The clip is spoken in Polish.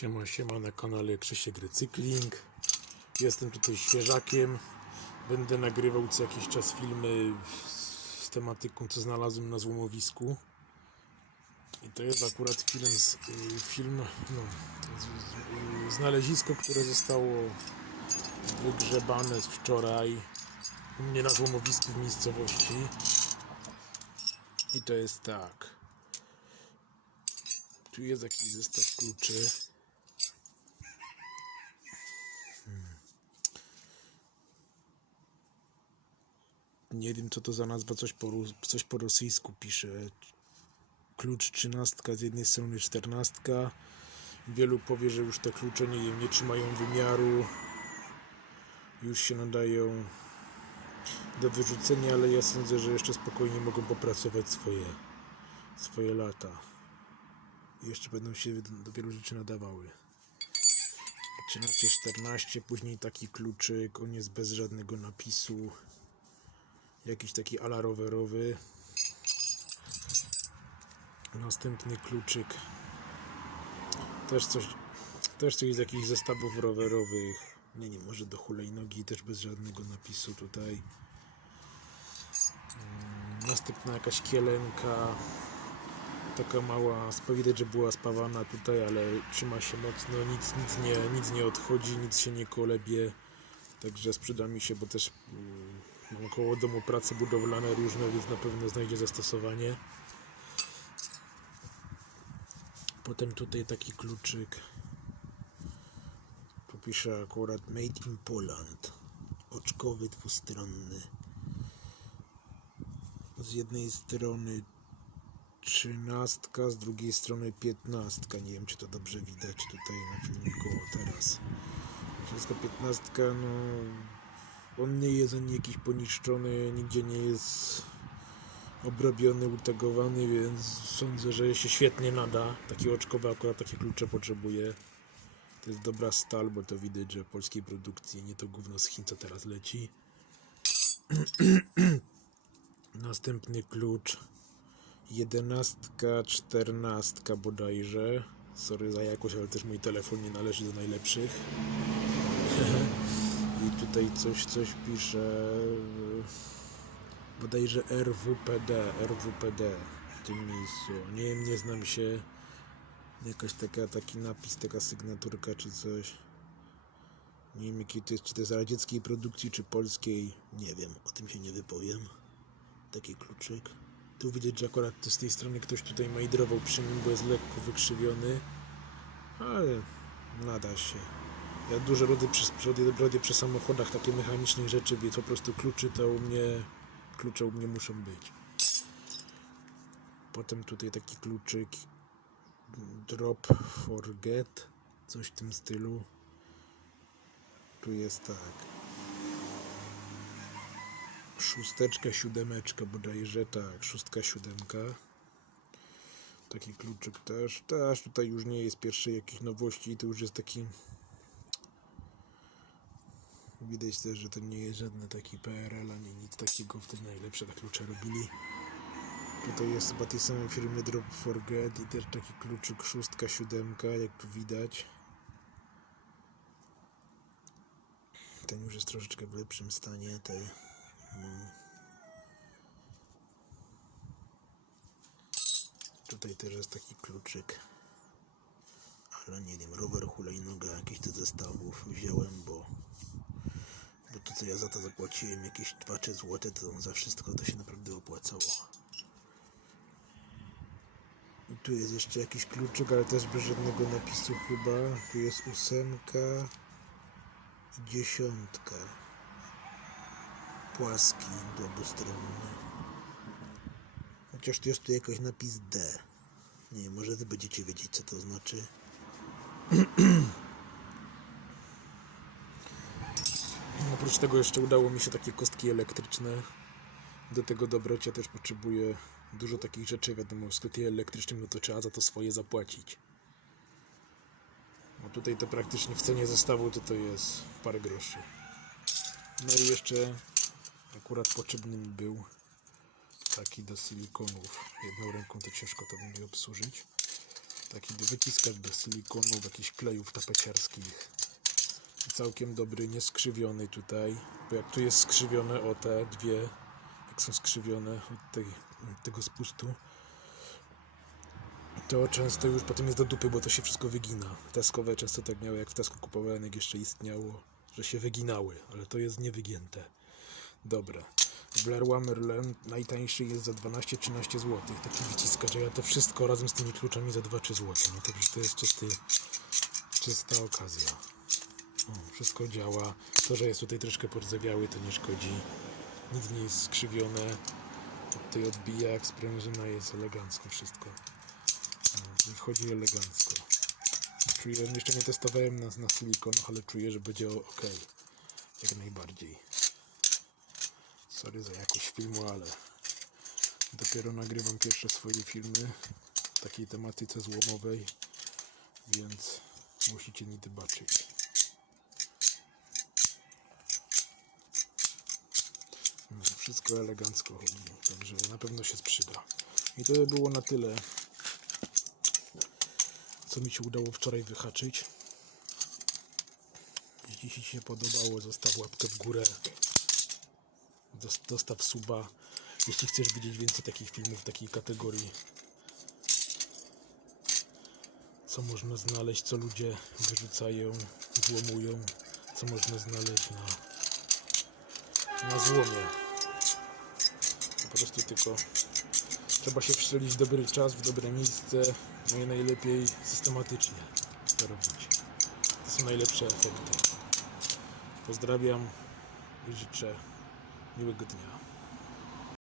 Siema, siema na kanale Krzysiek Recykling. Jestem tutaj świeżakiem. Będę nagrywał co jakiś czas filmy z tematyką, co znalazłem na złomowisku. I to jest akurat film, z, y, film no, znalezisko, które zostało wygrzebane wczoraj u mnie na złomowisku w miejscowości. I to jest tak. Tu jest jakiś zestaw kluczy. Nie wiem co to za nazwa, coś po, coś po rosyjsku pisze. Klucz trzynastka z jednej strony czternastka. Wielu powie, że już te klucze nie nie trzymają wymiaru. Już się nadają do wyrzucenia, ale ja sądzę, że jeszcze spokojnie mogą popracować swoje, swoje lata. Jeszcze będą się do wielu rzeczy nadawały. 13-14, później taki kluczyk, on jest bez żadnego napisu. Jakiś taki ala rowerowy. Następny kluczyk. Też coś, też coś z jakichś zestawów rowerowych. Nie, nie, może do hulajnogi, też bez żadnego napisu tutaj. Mm, Następna jakaś kielenka taka mała, widać, że była spawana tutaj, ale trzyma się mocno, nic, nic, nie, nic nie odchodzi, nic się nie kolebie, także sprzyda mi się, bo też mm, koło domu prace budowlane różne, więc na pewno znajdzie zastosowanie. Potem tutaj taki kluczyk, tu pisze akurat Made in Poland, oczkowy dwustronny. Z jednej strony trzynastka, z drugiej strony piętnastka. Nie wiem, czy to dobrze widać tutaj na filmiku teraz. Wszystko piętnastka, no on nie jest ani jakiś poniszczony, nigdzie nie jest obrobiony, utagowany, więc sądzę, że się świetnie nada. Takie oczkowe akurat takie klucze potrzebuje. To jest dobra stal, bo to widać, że polskiej produkcji, nie to gówno z Chin, co teraz leci. Następny klucz jedenastka, czternastka bodajże. Sorry za jakość, ale też mój telefon nie należy do najlepszych. Tutaj coś, coś pisze. Bodajże RWPD, RWPD w tym miejscu. Nie wiem, nie znam się. Jakaś taka, taki napis, taka sygnaturka czy coś. Nie wiem, jaki to jest, czy to jest radzieckiej produkcji, czy polskiej. Nie wiem, o tym się nie wypowiem. Taki kluczyk. Tu widać, że akurat z tej strony ktoś tutaj majdrował przy nim, bo jest lekko wykrzywiony. Ale nada się. Ja dużo robię przy, robię, przy samochodach takie mechanicznych rzeczy, więc po prostu kluczy to u mnie, klucze u mnie muszą być. Potem tutaj taki kluczyk drop forget, coś w tym stylu. Tu jest tak szósteczka, siódemeczka bodajże, tak, szóstka, siódemka. Taki kluczyk też, też tutaj już nie jest pierwszej jakichś nowości, to już jest taki widać też, że to nie jest żadny taki PRL, ani nic takiego, wtedy najlepsze te klucze robili. Tutaj jest chyba tej samej firmy Drop Forget i też taki kluczyk szóstka, siódemka, jak tu widać. Ten już jest troszeczkę w lepszym stanie, tej no. Tutaj też jest taki kluczyk. Ale nie wiem, rower, hulajnoga, jakiś z zestawów wziąłem, bo co ja za to zapłaciłem jakieś 2-3 zł, to za wszystko to się naprawdę opłacało. Tu jest jeszcze jakiś kluczyk, ale też bez żadnego napisu chyba. Tu jest ósemka i dziesiątka płaski obustronny. Chociaż tu jest tu jakiś napis D. Nie może wy będziecie wiedzieć co to znaczy. Oprócz tego jeszcze udało mi się takie kostki elektryczne. Do tego dobrać ja też potrzebuję dużo takich rzeczy. Wiadomo, w sklepie elektrycznym no to trzeba za to swoje zapłacić. No tutaj to praktycznie w cenie zestawu to to jest parę groszy. No i jeszcze akurat potrzebny mi był taki do silikonów. Jedną ręką to ciężko to będzie obsłużyć. Taki wyciskacz do silikonów, jakichś klejów tapeciarskich. Całkiem dobry, nieskrzywiony tutaj. Bo jak tu jest skrzywione o te dwie, jak są skrzywione od tej, tego spustu, to często już potem jest do dupy, bo to się wszystko wygina. Teskowe często tak miały, jak w Tesco kupowałem, jak jeszcze istniało, że się wyginały, ale to jest niewygięte. Dobra. Blerła Merlin najtańszy jest za 12-13 zł. Taki wyciskacz, ja to wszystko razem z tymi kluczami za 2-3 zł. No to to jest czysty, czysta okazja. O, wszystko działa. To, że jest tutaj troszkę pordzewiały, to nie szkodzi. Nic nie jest skrzywione. Tutaj odbija jak sprężyna, jest elegancko wszystko. No, i chodzi elegancko. Czuję, jeszcze nie testowałem na, na silikonach, ale czuję, że będzie ok. Jak najbardziej. Sorry za jakość filmu, ale dopiero nagrywam pierwsze swoje filmy w takiej tematyce złomowej, więc musicie mi wybaczyć. No, wszystko elegancko chodzi, także na pewno się sprzyda. I to by było na tyle, co mi się udało wczoraj wyhaczyć. Jeśli Ci się podobało, zostaw łapkę w górę, Dos- dostaw suba, jeśli chcesz widzieć więcej takich filmów takiej kategorii. Co można znaleźć, co ludzie wyrzucają, złomują, co można znaleźć na, na złomie. Po prostu tylko trzeba się wstrzelić w dobry czas, w dobre miejsce, no i najlepiej systematycznie to robić. To są najlepsze efekty. Pozdrawiam i życzę miłego dnia.